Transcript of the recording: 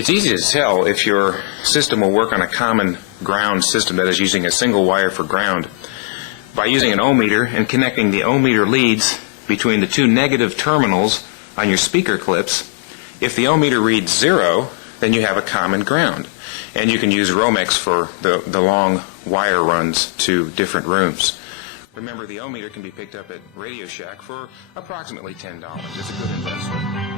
It's easy to tell if your system will work on a common ground system that is using a single wire for ground by using an ohm meter and connecting the ohm meter leads between the two negative terminals on your speaker clips. If the ohm meter reads 0, then you have a common ground. And you can use Romex for the long wire runs to different rooms. Remember, the ohm meter can be picked up at Radio Shack for approximately $10. It's a good investment.